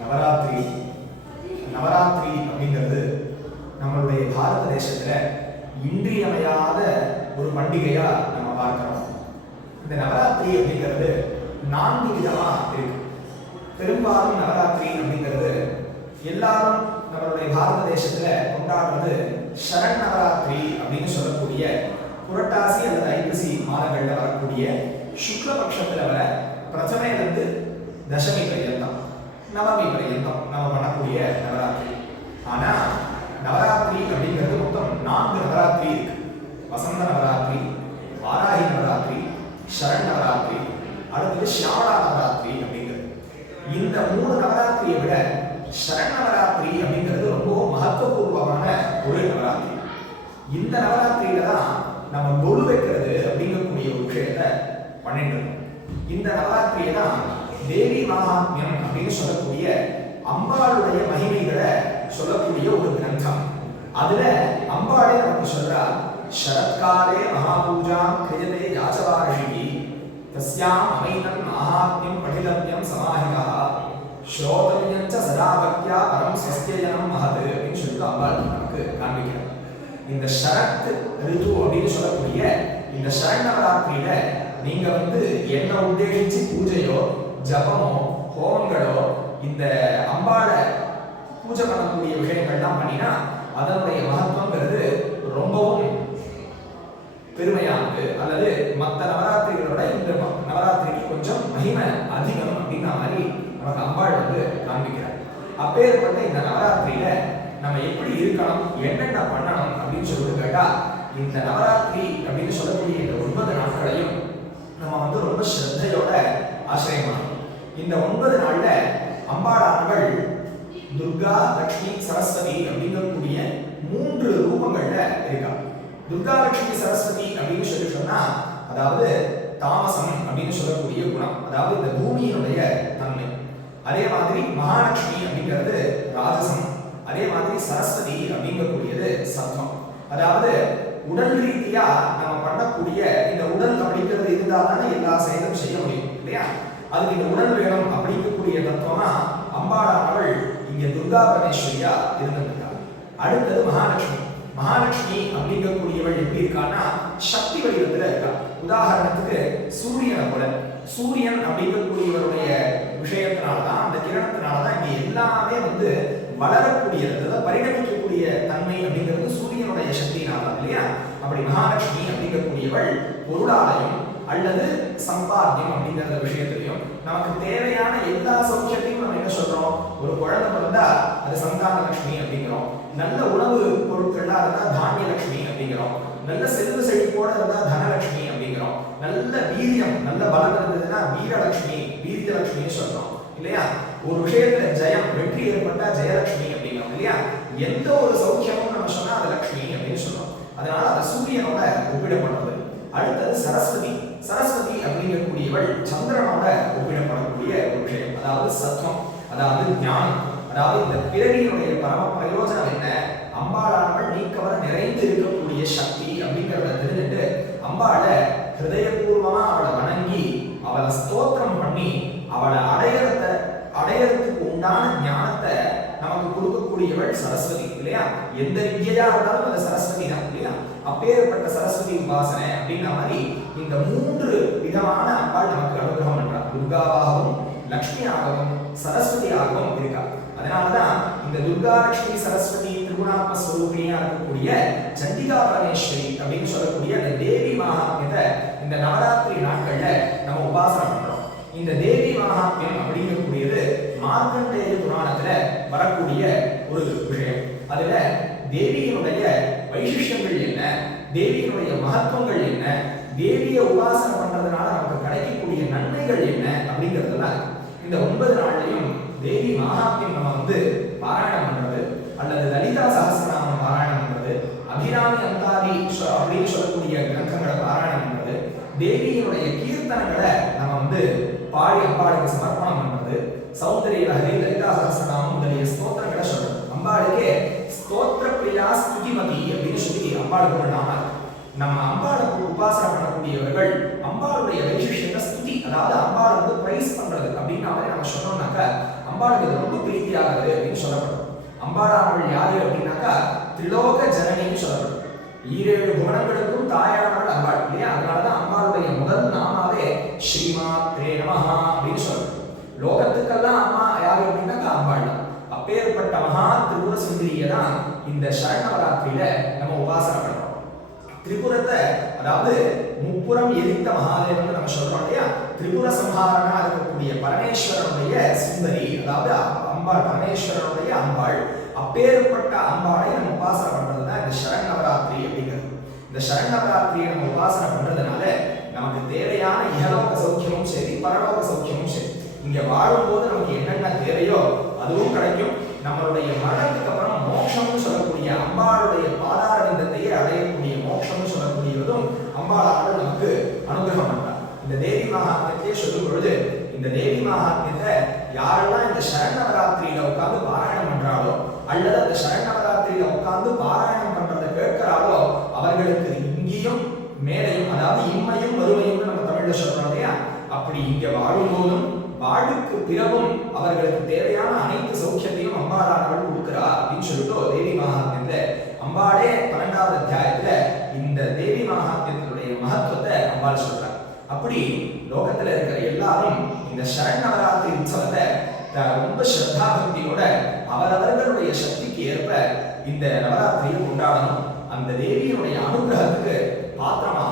நவராத்திரி. நவராத்திரி அப்படிங்கிறது நம்மளுடைய பாரத தேசத்துல இன்றியமையாத ஒரு பண்டிகையா நம்ம பார்க்கிறோம். இந்த நவராத்திரி அப்படிங்கிறது 4 விதமா இருக்கு. பெரும்பாலும் நவராத்திரி அப்படிங்கிறது எல்லாரும் நம்மளுடைய பாரத தேசத்துல கொண்டாடுறது சரண் நவராத்திரி அப்படின்னு சொல்லக்கூடிய புரட்டாசி அல்லது ஐப்பசி மாதங்கள்ல வரக்கூடிய சுக்லபக்ஷத்துல வர பிரதமையிலிருந்து தசமி பர்யந்தம் நவமி பர்யந்தம் நம்ம பண்ணக்கூடிய நவராத்திரி. ஆனா நவராத்திரி அப்படிங்கிறது மொத்தம் 4 நவராத்திரி இருக்கு. வசந்த நவராத்திரி, வாராகி நவராத்திரி, சரண் நவராத்திரி, அடுத்தது ஷியாமளா நவராத்திரி அப்படிங்கிறது. இந்த 3 நவராத்திரியை விட சரண் நவராத்திரி அப்படிங்கிறது ரொம்ப மகத்துவபூர்வமான ஒரு நவராத்திரி. இந்த நவராத்திரியில தான் நம்ம கொலு வைக்கிறது அப்படிங்கக்கூடிய ஒரு விஷயத்தை பண்ணிட்டு இருக்கோம். இந்த நவராத்திரியை தான் தேவி மகாத்மியம் அப்படின்னு சொல்லக்கூடிய அம்பாளுடைய மகிமைகளை சொல்லக்கூடிய ஒரு கிரந்தம். அதுல அம்பாளே நமக்கு சொல்றா, சரத்காலே மகாபூஜாம் கிரியதே யாச்சவாரிஷி தஸ்யாம் அமைதம் மகாத்மியம் படிதவ்யம் சமாஹிதா ஸ்ரோதவ்யம் ச சதா பக்தியா பரம் ஸ்வஸ்தியஜனம் மஹத் அப்படின்னு சொல்லி அம்பாள் நமக்கு காண்பிக்கிறார். இந்த சரத் ரிது அப்படின்னு சொல்லக்கூடிய இந்த சரண் நவராத்திரியில நீங்க என்ன உத்தேசிச்சு பூஜையோ ஜபமோ ஹோமங்களோ இந்த அம்பாளை பூஜை பண்ணக்கூடிய விஷயங்கள்லாம் பண்ணினா அதனுடைய மகத்துவங்கிறது ரொம்பவும் பெருமையானது. அல்லது மற்ற நவராத்திரிகளோட இந்த நவராத்திரிக்கு கொஞ்சம் மகிமை அதிகம் அப்படின்ற மாதிரி நமக்கு அம்பாள் காண்பிக்கிறார். அப்பேற்பட்ட இந்த நவராத்திரியில நம்ம எப்படி இருக்கணும், என்னென்ன பண்ணணும் அப்படின்னு சொல்லிட்டு கேட்டா, இந்த நவராத்திரி அப்படின்னு சொல்லக்கூடிய இந்த 9 நாட்களையும் நம்ம ரொம்ப ஸ்ரத்தையோட ஆசிரியம் பண்ணணும். இந்த 9 நாள்ல அம்பாளானவள் துர்கா, லட்சுமி, சரஸ்வதி அப்படிங்கக்கூடிய 3 ரூபங்கள்ல இருக்கா. துர்கா, லட்சுமி, சரஸ்வதி அப்படின்னு சொல்லி சொன்னா அதாவது தாமசம் அப்படின்னு சொல்லக்கூடிய குணம், அதாவது இந்த பூமியினுடைய தன்மை. அதே மாதிரி மகாலட்சுமி அப்படிங்கிறது ராஜசம். அதே மாதிரி சரஸ்வதி அப்படிங்கக்கூடியது சத்வம். அதாவது உடல் ரீதியா நம்ம பண்ணக்கூடிய இந்த உடல் அப்படிங்கிறது இருந்தால்தானே எல்லா செயலும் செய்ய முடியும் இல்லையா? அதுக்கு இந்த உடல் வேணும் அப்படிங்கக்கூடிய தத்துவமா அம்பாளானவள் இங்க துர்கா பரமேஸ்வரியா இருந்திருக்காங்க. அடுத்தது மகாலட்சுமி. மகாலட்சுமி அப்படிங்கக்கூடியவள் எப்படி இருக்கான்னா சக்தி வடிவத்துல இருக்கா. உதாரணத்துக்கு சூரியனை போல, சூரியன் அப்படிங்கக்கூடியவருடைய விஷயத்தினாலதான், அந்த கிரணத்தினாலதான் இங்க எல்லாமே வளரக்கூடியது, பரிணமிக்கக்கூடிய தன்மை அப்படிங்கிறது சூரியனுடைய சக்தியினால இல்லையா? அப்படி மகாலட்சுமி அப்படிங்கக்கூடியவள் பொருளாலயம் அல்லது சம்பாத்தியம் அப்படிங்கிற விஷயத்திலையும் நமக்கு தேவையான எல்லா சௌக்கியத்தையும் நம்ம என்ன சொல்றோம், ஒரு குழந்தை பிறந்தா அது சந்தான லட்சுமி அப்படிங்கிறோம், நல்ல உணவு பொருட்கள்லாம் இருந்தா தானிய லட்சுமி அப்படிங்கிறோம், நல்ல செல்வ செழிப்போட இருந்தா தனலட்சுமி அப்படிங்கிறோம், நல்ல வீரியம் நல்ல பலம் இருந்ததுன்னா வீரலட்சுமி வீரியலட்சுமின்னு சொல்றோம் இல்லையா? ஒரு விஷயத்துல ஜெயம் வெற்றி ஏற்பட்டா ஜெயலட்சுமி அப்படிங்கிறோம் இல்லையா? எந்த ஒரு சௌக்கியமும் நம்ம சொன்னா அது லட்சுமி அப்படின்னு சொல்றோம். அதனால அது சூரியனோட ஒப்பிடப்படுறது. அடுத்தது சரஸ்வதி. சரஸ்வதி அப்படிங்கக்கூடியவள் சந்திரனோட ஒப்பிடப்படக்கூடிய ஒரு விஷயம், அதாவது சத்வம், அதாவது ஞானம், அதாவது இந்த பிறவியினுடைய பரம பிரயோஜனம் என்ன, அம்பாளானவள் நீக்கவர நிறைந்து இருக்கக்கூடிய சக்தி அப்படிங்கிறத தெரிஞ்சுட்டு அம்பாளை ஹிருதயபூர்வமா அவளை வணங்கி அவளை ஸ்தோத்திரம் பண்ணி அவளை அடையறதுக்கு உண்டான ஞானத்தை நமக்கு கொடுக்கக்கூடியவள் சரஸ்வதி இல்லையா? எந்த வித்யா இருந்தாலும் அந்த சரஸ்வதி தான் இல்லையா? அப்பேற்பட்ட சரஸ்வதி உபாசனை அப்படின்ற மாதிரி இந்த 3 விதமான அம்பாள் நமக்கு அனுகிரகம் பண்றார். துர்காவாகவும் லக்ஷ்மியாகவும் சரஸ்வதியாகவும் இருக்கா. அதனாலதான் இந்த துர்கா, லட்சுமி, சரஸ்வதி திரிகுணாத்ம ஸ்வரூபிணியா இருக்கக்கூடிய சண்டிகா பரமேஸ்வரி அப்படின்னு சொல்லக்கூடிய அந்த தேவி மகாத்மியத்தை இந்த நவராத்திரி நாட்கள்ல நம்ம உபாசனை பண்றோம். இந்த தேவி மகாத்மியம் அப்படிங்கக்கூடியது மார்க்கண்டேய புராணத்துல வரக்கூடிய ஒரு விஷயம். அதுல தேவியினுடைய வைசிஷ்டங்கள் என்ன, தேவியினுடைய மகத்துவங்கள் என்ன, தேவியை உபாசனை பண்றதுனால நமக்கு கிடைக்கக்கூடிய நன்மைகள் என்ன அப்படிங்கிறதுலாம் இந்த 9 நாள்லையும் தேவி மகாத்மியம் நம்ம பாராயணம் பண்றது அல்லது லலிதா சஹஸ்ரநாமம் பாராயணம் பண்றது, அபிராமி அந்தாதி அப்படின்னு சொல்லக்கூடிய கிரந்தங்களை பாராயணம் பண்றது, தேவியினுடைய கீர்த்தனங்களை நம்ம பாடி அம்பாளுக்கு சமர்ப்பணம் பண்றது, சௌந்தரிய லஹரி, லலிதா சஹஸ்ரநாமம் முதலிய ஸ்தோத்திரங்களை சொல்றது. அம்பாளுக்கு ஸ்தோத்திர பிரியா ஸ்துதிமதி அப்படின்னு சொல்லி அம்பாளுக்கு ஒரு நாமம். நம்ம அம்பாளுக்கு உபாசனை பண்ணக்கூடியவர்கள் அம்பாளுடைய வைசிஷ்யத்தை ஸ்துதி, அதாவது அம்பாளை பிரைஸ் பண்றது அப்படின்னா நம்ம நம்ம சொன்னோம்னாக்கா அம்பாளுக்கு இது ரொம்ப பிரீத்தியாகுது அப்படின்னு சொல்லப்படும். அம்பாளானவள் யாரு அப்படின்னாக்கா திரிலோக ஜனனின்னு சொல்லப்படும். 7 குணங்களுக்கும் தாயானவள் அம்பாள் இல்லையா? அதனாலதான் அம்பாளுடைய முதல் நாமாவே ஸ்ரீமாத்ரே நமஹா அப்படின்னு சொல்லப்படும். லோகத்துக்கெல்லாம் அம்மா யாரு அப்படின்னாக்கா அம்பாள் தான். அப்பேற்பட்ட மகா திரிபுர சுந்தரியை தான் இந்த சரணவராத்திரியில நம்ம உபாசனை பண்றோம். திரிபுரத்தை அதாவது முப்புறம் எரித்த மகாதேவன் நம்ம சொல்றோம் இல்லையா? திரிபுர சம்ஹாரனா இருக்கக்கூடிய பரமேஸ்வரனுடைய சுந்தரி, அதாவது அம்பாள், பரமேஸ்வரனுடைய அம்பாள். அப்பேற்பட்ட அம்பாளை நம்ம உபாசனை பண்றதுதான் இந்த சரண் நவராத்திரி அப்படிங்கிறது. இந்த சரண் நவராத்திரியை நம்ம உபாசனை பண்றதுனால நமக்கு தேவையான இகலோக சௌக்கியமும் சரி, பரலோக சௌக்கியமும் சரி, இங்க வாழும்போது நமக்கு என்னென்ன தேவையோ அதுவும் கிடைக்கும். நம்மளுடைய மரணத்துக்கு அப்புறம் மோட்சம்னு சொல்லக்கூடிய அம்பாளுடைய பாதாரவிந்தத்தையே அடையக்கூடிய மோட்சம்னு சொல்லக்கூடியதும் அம்பாளானவள் நமக்கு அனுகிரகம் பண்றார். இந்த தேவி மகாத்மியத்தை சொல்லும் பொழுது இந்த தேவி மகாத்மியத்தை யாரெல்லாம் இந்த சரண் நவராத்திரியில உட்கார்ந்து பாராயணம் பண்றாளோ அல்லது அந்த சரண் நவராத்திரியில உட்கார்ந்து பாராயணம் பண்றதை கேட்கிறாளோ அவர்களுக்கு இங்கேயும் மேலையும், அதாவது இம்மையும் வறுமையும் நம்ம தமிழ்ல சொல்றோம் இல்லையா? அப்படி இங்க வாழும்போதும் வாழ்வுக்கு பிறகும் அவர்களுக்கு தேவையான அனைத்து சௌக்கியத்தையும் அம்பாளானவள் கொடுக்கிறா அப்படின்னு சொல்லிட்டு தேவி மகாத்மியத்துல அம்பாளே 12வது அத்தியாயத்துல இந்த தேவி மகாத்மியத்தினுடைய மகத்துவத்தை அம்பாள் சொல்றார். அப்படி லோகத்துல இருக்கிற எல்லாரும் இந்த சரண் நவராத்திரி உற்சவத்தை ரொம்ப ஸ்ரத்தா பக்தியோட அவரவர்களுடைய சக்திக்கு ஏற்ப இந்த நவராத்திரியை கொண்டாடணும். அந்த தேவியினுடைய அனுகிரகத்துக்கு பாத்திரமா